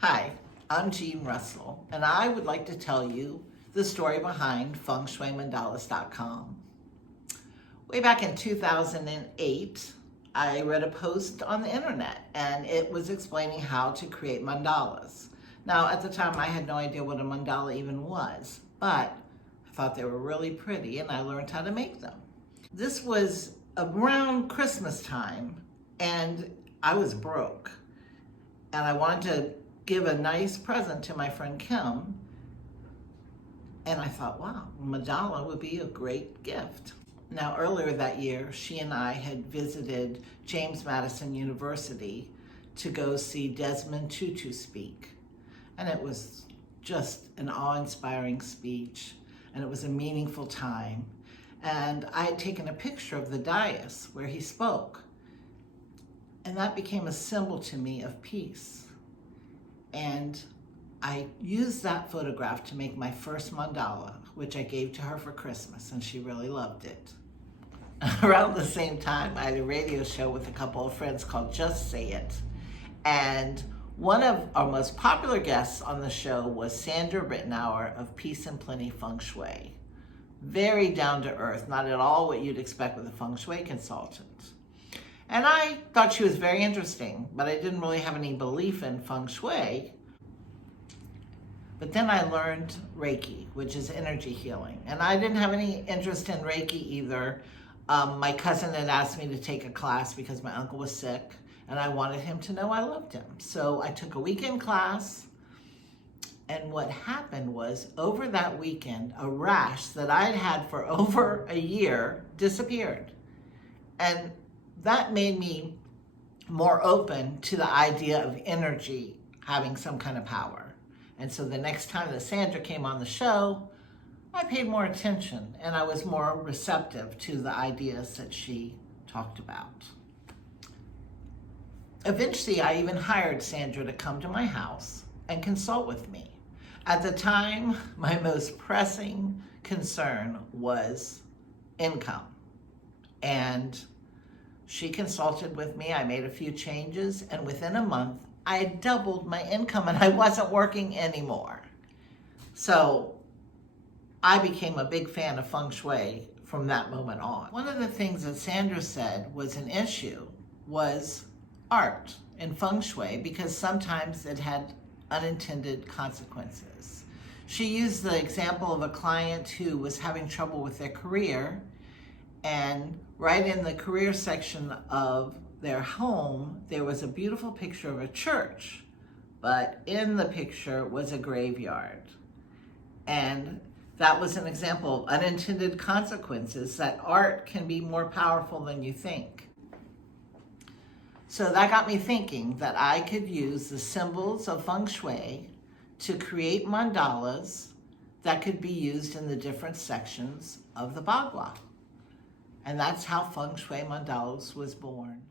Hi, I'm Jean Russell, and I would like to tell you the story behind Mandalas.com. Way back in 2008, I read a post on the internet, and it was explaining how to create mandalas. Now, at the time, I had no idea what a mandala even was, but I thought they were really pretty, and I learned how to make them. This was around Christmas time, and I was broke, and I wanted to give a nice present to my friend Kim, and I thought, wow, mandala would be a great gift. Now, earlier that year, she and I had visited James Madison University to go see Desmond Tutu speak, and it was just an awe-inspiring speech, and it was a meaningful time, and I had taken a picture of the dais where he spoke, and that became a symbol to me of peace. And I used that photograph to make my first mandala, which I gave to her for Christmas, and she really loved it. Around the same time, I had a radio show with a couple of friends called Just Say It. And one of our most popular guests on the show was Sandra Rittenauer of Peace and Plenty Feng Shui. Very down to earth, not at all what you'd expect with a Feng Shui consultant. And I thought she was very interesting, but I didn't really have any belief in Feng Shui. But then I learned Reiki, which is energy healing. And I didn't have any interest in Reiki either. My cousin had asked me to take a class because my uncle was sick, and I wanted him to know I loved him. So I took a weekend class, and what happened was, over that weekend, a rash that I had had for over a year disappeared. And that made me more open to the idea of energy having some kind of power. And so the next time that Sandra came on the show, I paid more attention and I was more receptive to the ideas that she talked about. Eventually, I even hired Sandra to come to my house and consult with me. At the time, my most pressing concern was income. And she consulted with me, I made a few changes, and within a month, I had doubled my income and I wasn't working anymore. So I became a big fan of Feng Shui from that moment on. One of the things that Sandra said was an issue was art in Feng Shui, because sometimes it had unintended consequences. She used the example of a client who was having trouble with their career, and right in the career section of their home, there was a beautiful picture of a church, but in the picture was a graveyard. And that was an example of unintended consequences, that art can be more powerful than you think. So that got me thinking that I could use the symbols of Feng Shui to create mandalas that could be used in the different sections of the Bagua. And that's how Feng Shui Mandalas was born.